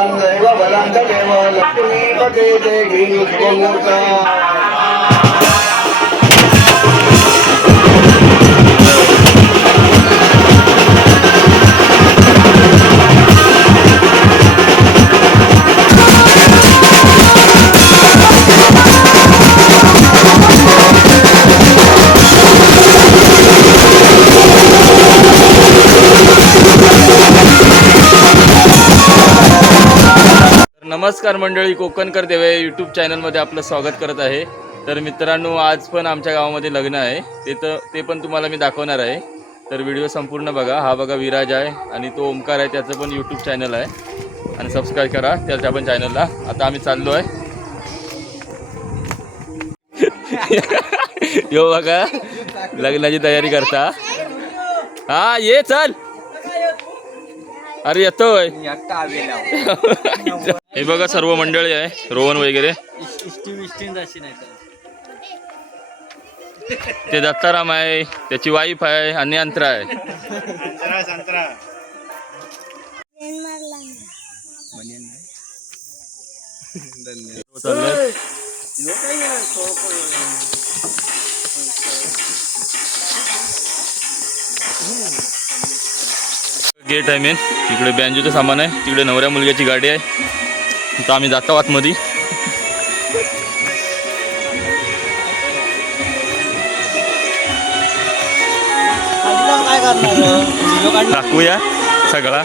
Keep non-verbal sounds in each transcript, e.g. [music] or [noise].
బలం దైవ బలం దేవ లక్ష్మీపతే దేవి మూర్త नमस्कार मंडळी कोकणकर देवे यूट्यूब चॅनलमध्ये आपलं स्वागत करत आहे. तर मित्रांनो आज पण आमच्या गावामध्ये लग्न आहे. ते तर ते पण तुम्हाला मी दाखवणार आहे. तर व्हिडिओ संपूर्ण बघा. हा बघा विराज आहे आणि तो ओमकार आहे त्याचं पण यूट्यूब चॅनल आहे. आणि सबस्क्राईब करा त्याच्या पण चॅनलला आता आम्ही चाललो आहे. [laughs] यो बघा लग्नाची तयारी करता. हा ये चल. अरे येतोय. [laughs] हे बघा सर्व मंडळी आहे रोहन वगैरे. ते दत्ताराम आहे त्याची वाईफ आहे आणि अंतरा आहे. गेट आहे मेन तिकडे बँजूचं सामान आहे तिकडे नवऱ्या मुलग्याची गाडी आहे. आता आम्ही जातो आतमध्ये दाखवूया सगळा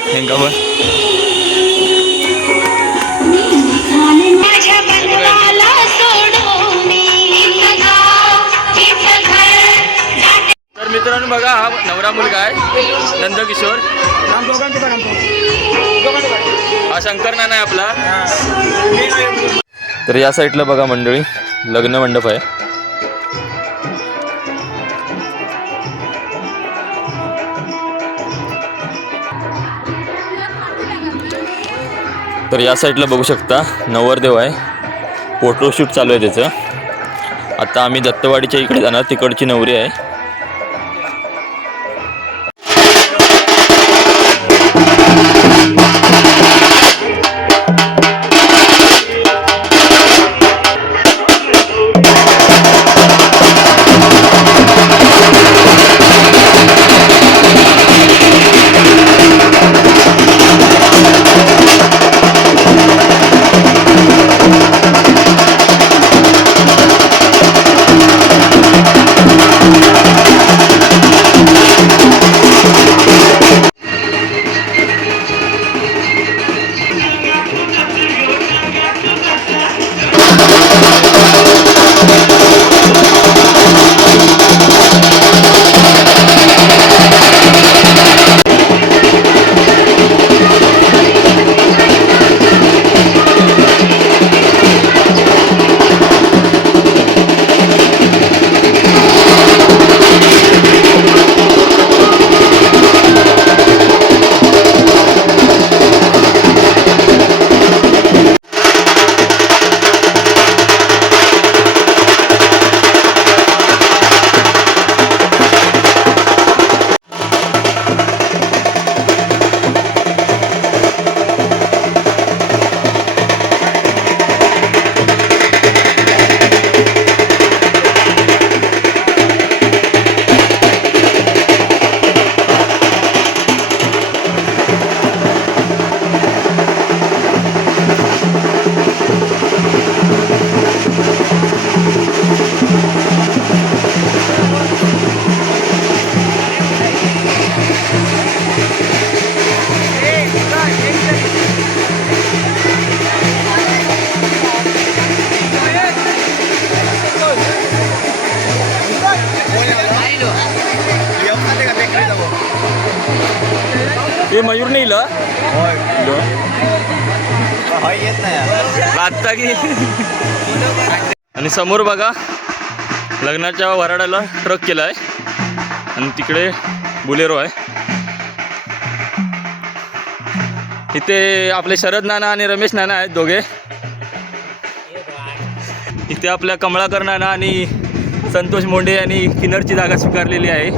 तर मित्रांनो बघा हा नवरा मुलगा आहे नंदकिशोर. हा शंकर नाना आहे आपला. तर या साईडला बघा मंडळी लग्न मंडप आहे. तर या साईडला बघू शकता नवरदेव आहे. फोटोशूट चालू आहे त्याचं. आता आम्ही दत्तवाडीच्या इकडे जाणार तिकडची नवरी आहे. हे मयूर नाही इलं? आत्ता की? आणि समोर बघा लग्नाच्या वराडाला ट्रक केला आहे आणि तिकडे बुलेरो आहे. इथे आपले शरद नाना आणि रमेश नाना आहेत दोघे. इथे आपल्या कमळाकर नाना आणि संतोष मोंडे यांनी किनरची जागा स्वीकारलेली आहे.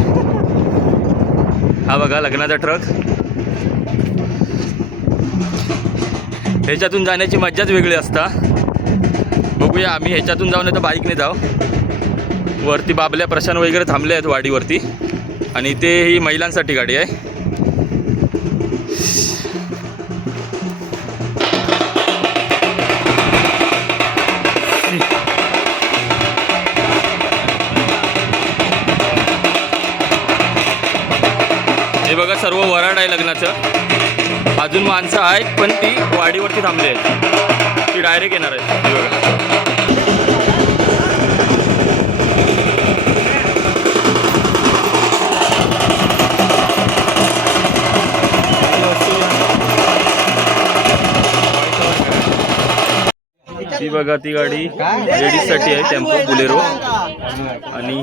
हा बघा लग्नाचा ट्रक ह्याच्यातून जाण्याची मज्जाच वेगळी असता. बघूया आम्ही ह्याच्यातून जाऊन आता बाईकने जाऊ. वरती बाबल्या प्रशांत वगैरे थांबले आहेत वाडीवरती. आणि ते ही महिलांसाठी गाडी आहे. हे बघा सर्व वराड आहे लग्नाचं. अजून माणसं आहेत पण ती वाडीवरती थांबली आहेत. ती डायरेक्ट येणार आहेत. हे बघा ती बघा ती गाडी लेडीजसाठी आहे टेम्पो बुलेरो आणि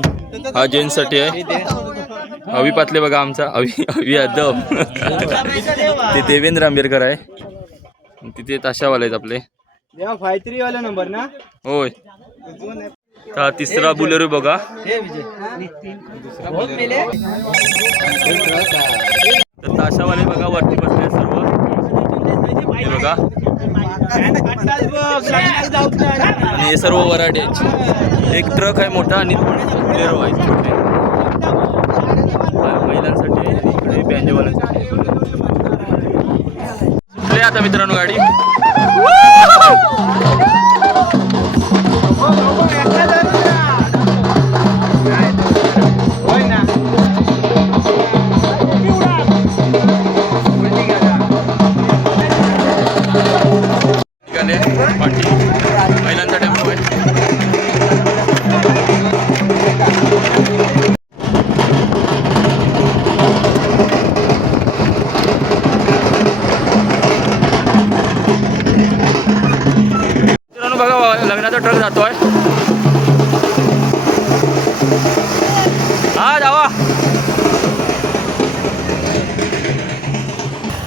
हा जेंट्ससाठी आहे. अवी पातले बघा आमचा. अवी अवी यादव ते देवेंद्र आंबेडकर आहे. तिथे ताशावाले आहेत आपले. फाय थ्री वाला नंबर ना? होय. हा तिसरा बुलेरो बघा. तर ताशावाले बघा वरती बसले सर्व. हे बघा. आणि हे सर्व वराडे एक ट्रक आहे मोठा आणि बुलेरो आहेत छोटे. हा महिलांसाठी इकडे बँजोवाल्यांसाठी आता मित्रांनो गाडी.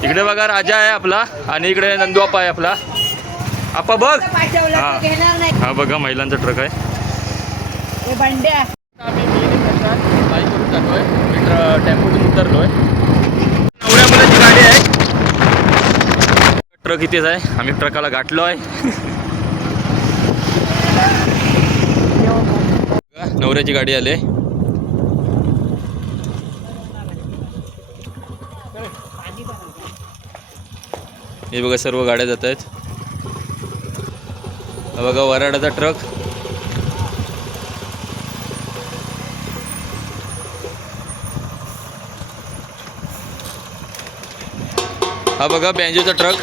इकडे बघा राजा आहे आपला आणि इकडे नंदू आप्पा आहे आपला. आप्पा बघ. हा. हा बघा महिलांचा ट्रक आहे. बंड्या. आम्ही बाईकवरून जातोय मी ट्र- टेम्पोतून उतरलोय. नवऱ्या मुलाची गाडी आहे. ट्रक इथेच आहे. आम्ही ट्रकाला गाठलो आहे [laughs] बघा, नवऱ्याची गाडी आली हे बघा सर्व गाड्या जात आहेत. हा बघा वराडाचा ट्रक हा बघा बँजोचा ट्रक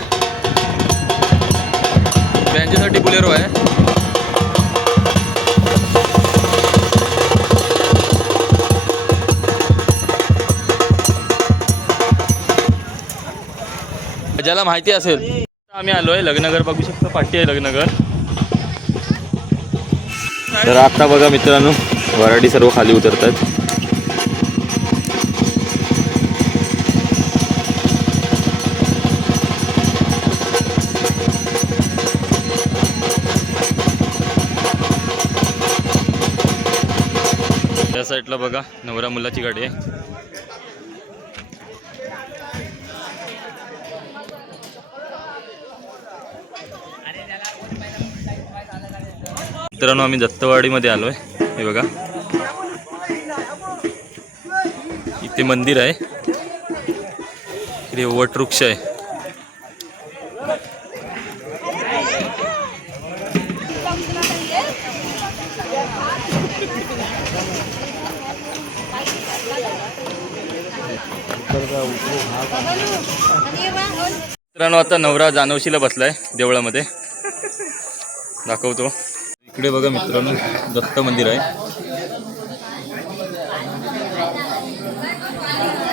बँजोसाठी बुलेरो आहे. ज्याला माहिती असेल. आम्ही आलोय लग्नगर बघू शकतो पाठी आहे लग्नगर तर आता बघा मित्रांनो वराडी सर्व खाली उतरतात. त्या साईडला बघा नवरा मुलाची गाडी आहे. मित्रांनो आम्ही दत्तवाडीमध्ये आलोय. हे बघा. इथे मंदिर आहे. इकडे वटवृक्ष आहे. मित्रांनो आता नवरा जानवशीला बसलाय देवळामध्ये. दाखवतो. इकडे बघा मित्रांनो दत्त मंदिर आहे.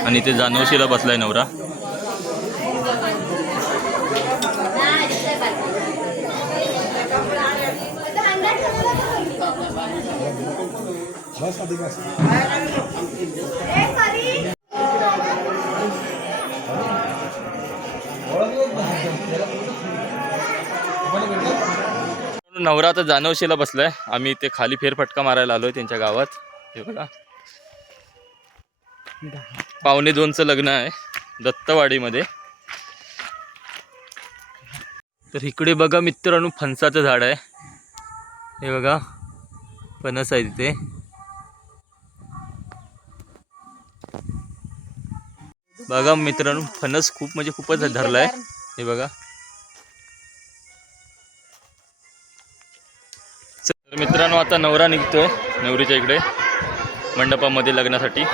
आणि इथे जानवशीला बसलाय नवरा. नवरा आता जानवशीला बसलाय. आम्ही इथे खाली फेरफटका मारायला आलोय त्यांच्या गावात. हे बघा. पावणे दोनचं लग्न आहे. दत्तवाडीमध्ये. तर इकडे बघा मित्रांनो फणसाचं झाड आहे. हे बघा. फणस आहे तिथे. बघा मित्रांनो फणस खूप म्हणजे खूपच धरलाय. हे बघा. आता नवरा निघतोय नवरीच्या इकडे मंडपामध्ये लग्नासाठी.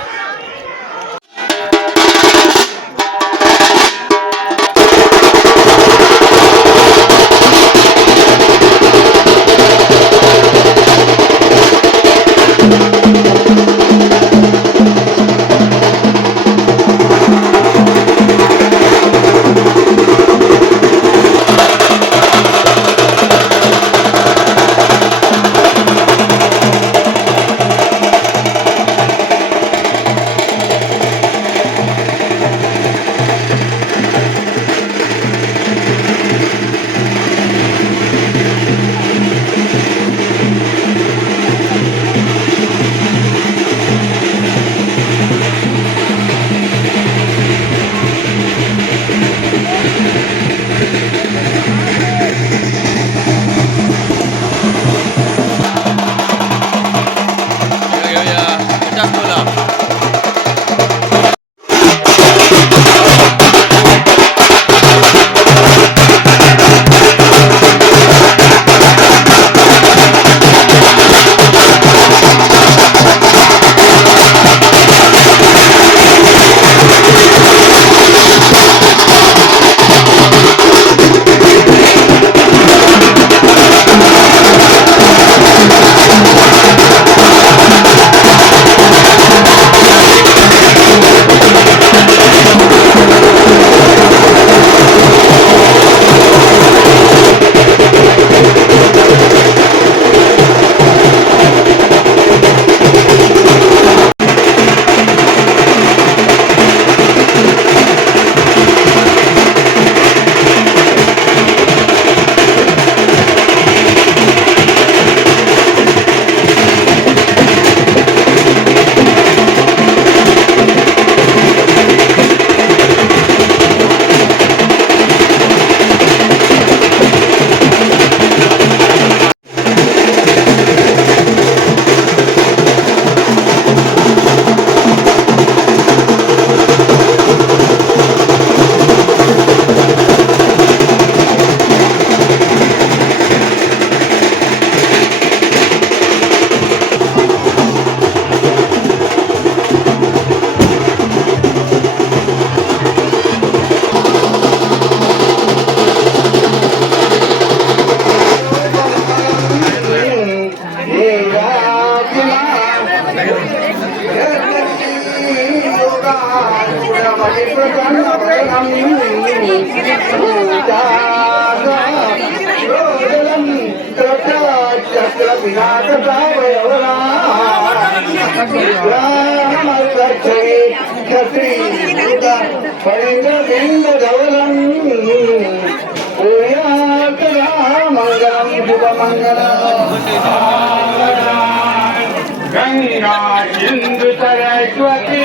గంగా హిందు సరస్వతి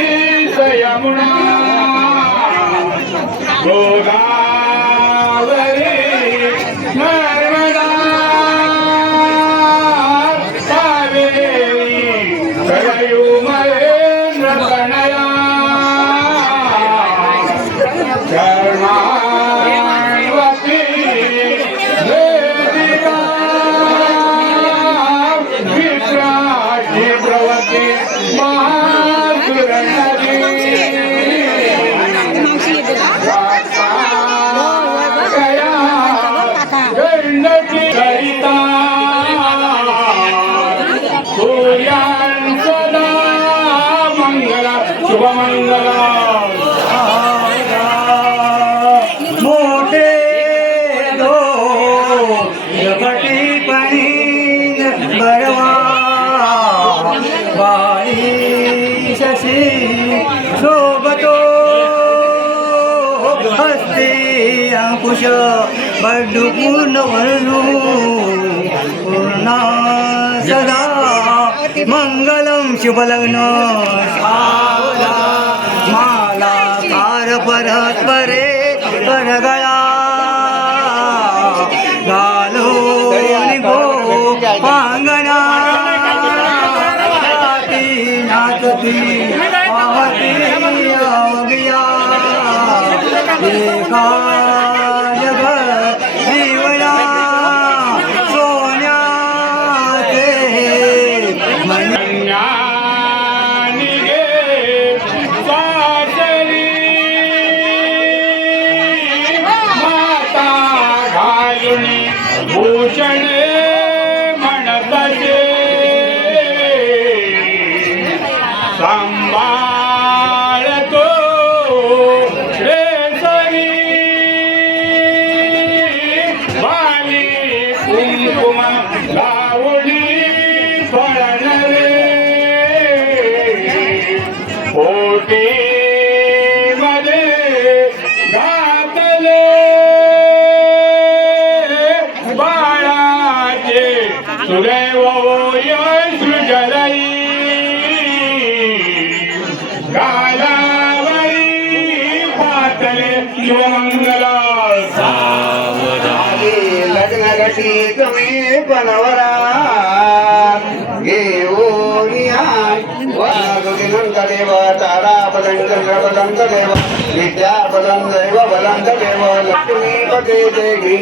సయమునా. గోదా कुश बडपूर्ण वरू सदा मङ्गलं शुभलग्न माला कार परस्परे परगळा गालो गो पाङ्गना नाचती Dekhaya ফুটে బలం దైవ బలం దేవ లక్ష్మీపతే దేవి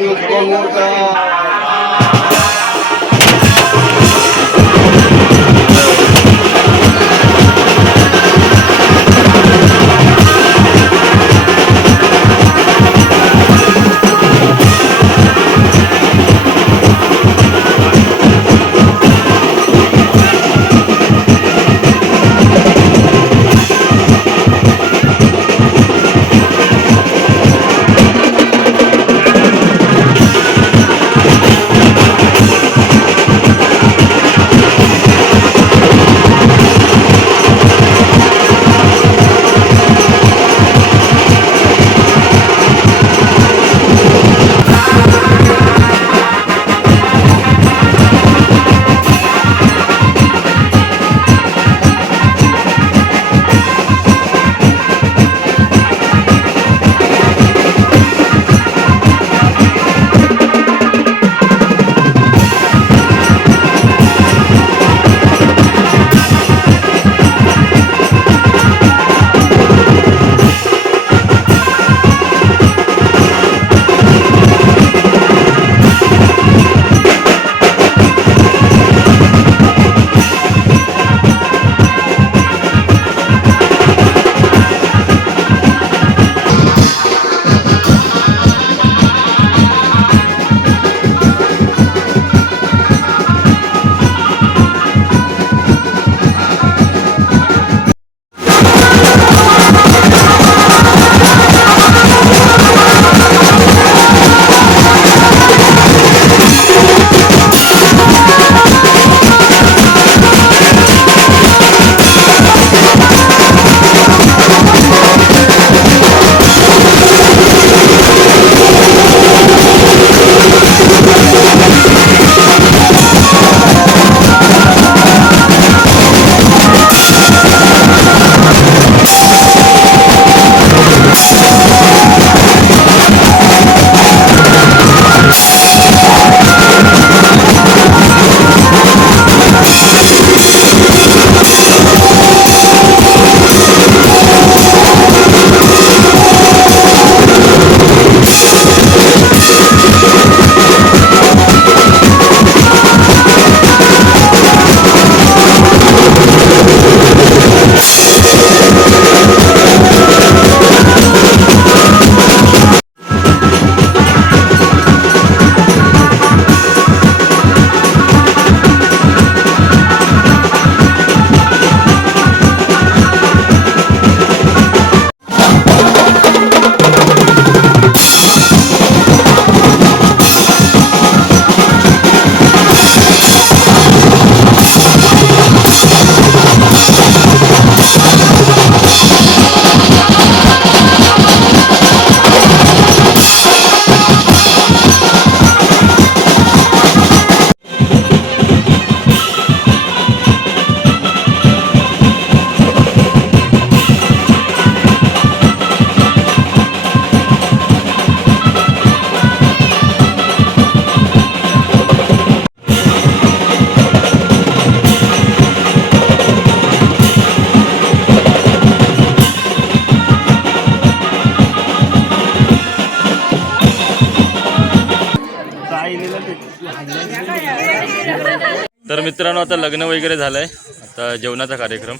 तर मित्रांनो आता लग्न वगैरे झालं आहे आता जेवणाचा कार्यक्रम.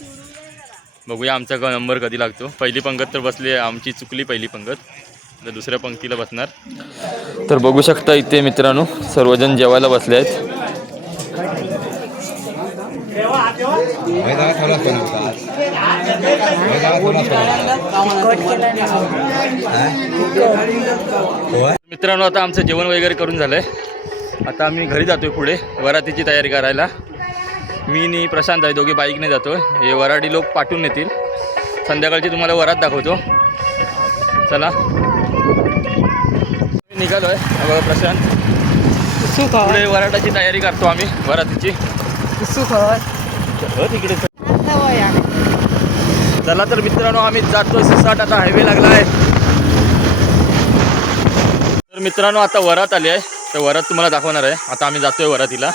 बघूया आमचा क नंबर कधी लागतो. पहिली पंगत तर बसली आहे. आमची चुकली पहिली पंगत. तर दुसऱ्या पंक्तीला बसणार. तर बघू शकता इथे मित्रांनो सर्वजण जेवायला बसले आहेत. मित्रांनो आता आमचं जेवण वगैरे करून झालं आहे आता आम्ही घरी जातोय पुढे वरातीची तयारी करायला. मी आणि प्रशांत आहे दोघे बाईकने जातोय. हे वराडी लोक पाठवून येतील. संध्याकाळची तुम्हाला वरात दाखवतो. चला. निघालो आहे बघा प्रशांत. पुढे वराटाची तयारी करतो आम्ही वरातीची. हो तिकडे. चला तर मित्रांनो आम्ही जातोय. सिसाट आता हायवे लागला आहे. तर मित्रांनो आता वरात आली आहे. तर वरात तुम्हाला दाखवणार आहे. आता आम्ही जातोय वरातीला.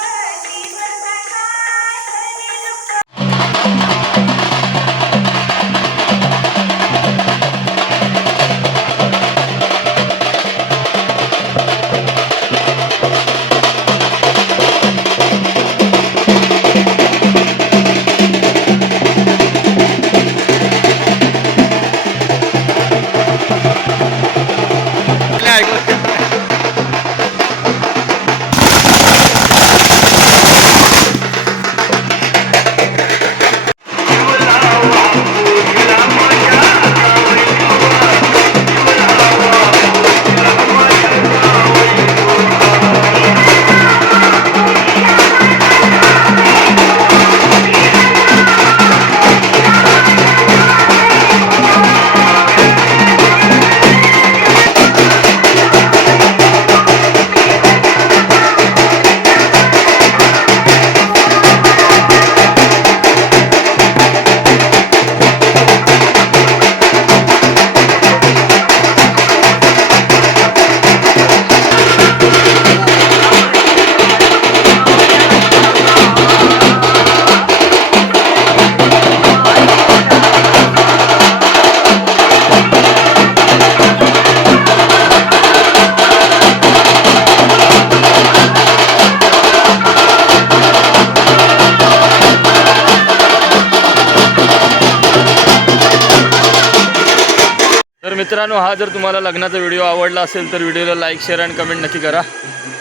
मित्रांनो हा जर तुम्हाला लग्नाचा व्हिडिओ आवडला असेल तर व्हिडिओला लाईक शेअर आणि कमेंट नक्की करा.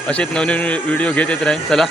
असेच नवनवीन व्हिडिओ घेत येत राहील चला.